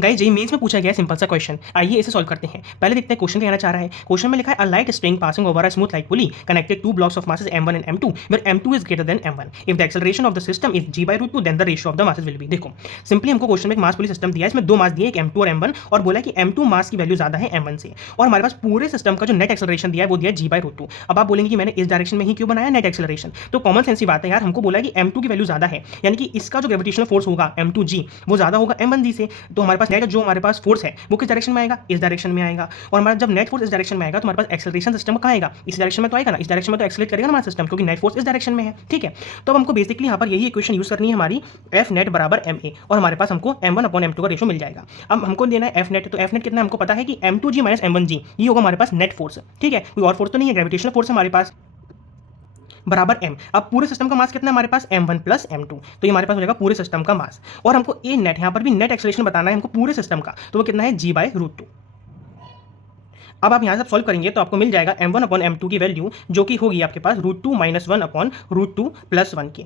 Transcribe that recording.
Guys JEE mains में पूछा गया सिंपल सा क्वेश्चन, आइए इसे सॉल्व करते हैं। पहले देखते हैं क्वेश्चन कहना चाह रहा है। क्वेश्चन में लिखा है a light string passing over a smooth light pulley connected to blocks of masses m1 and m2 where m2 is greater than m1 if the acceleration of the system is g/√2 then the ratio of the masses will be। देखो simply हमको question में एक मास पुली system दिया है, इसमें दो मास दिए, एक m2 और m1, और बोला है कि m2 मास की वैल्यू ज्यादा है m1 से, और हमारे पास पूरे सिस्टम का जो नेट एक्सेलरेशन दिया है वो दिया है g/√2। अब आप बोलेंगे कि मैंने इस डायरेक्शन में ही क्यों बनाया नेट एक्सेलरेशन, तो कॉमन सेंस की बात है यार, हमको बोला है कि m2 की वैल्यू ज्यादा है, यानी कि इसका जो ग्रेविटेशनल फोर्स होगा m2g वो ज्यादा होगा m1g से, तो हमारे पास नेट जो हमारे पास फोर्स है वो किस डायरेक्शन में आएगा, इस डायरेक्शन में आएगा। और हमारा जब नेट फोर्स इस डायरेक्शन में आएगा तो हमारे पास एक्सेलरेशन सिस्टम कहाँ आएगा, इस डायरेक्शन में तो आएगा ना, इस डायरेक्शन में तो एक्सेलरेट करेगा ना हमारा सिस्टम, क्योंकि नेट फोर्स इस डायरेक्शन में है। ठीक है, तो अब हमको बेसिकली यहाँ पर यही इक्वेशन यूज करनी है हमारी, एफ नेट बराबर एम ए, और हमारे पास हमको m1/m2 का रेशो मिल जाएगा। अब हमको देना है एफ नेट, तो एफ नेट कितना हमको पता है कि m2g माइनस m1g, ये होगा हमारे पास नेट फोर्स। ठीक है, कोई और फोर्स तो नहीं है, ग्रेविटेशनल फोर्स हमारे पास बराबर m। अब पूरे सिस्टम का मास कितना है हमारे पास m1 प्लस m2, तो ये हमारे पास हो जाएगा पूरे सिस्टम का मास। और हमको ए नेट, यहाँ पर भी नेट एक्सेलरेशन बताना है हमको पूरे सिस्टम का, तो वो कितना है g/√2। अब आप यहाँ से सॉल्व करेंगे तो आपको मिल जाएगा m1/m2 की वैल्यू, जो कि होगी आपके पास √2 - 1/√2 + 1 की।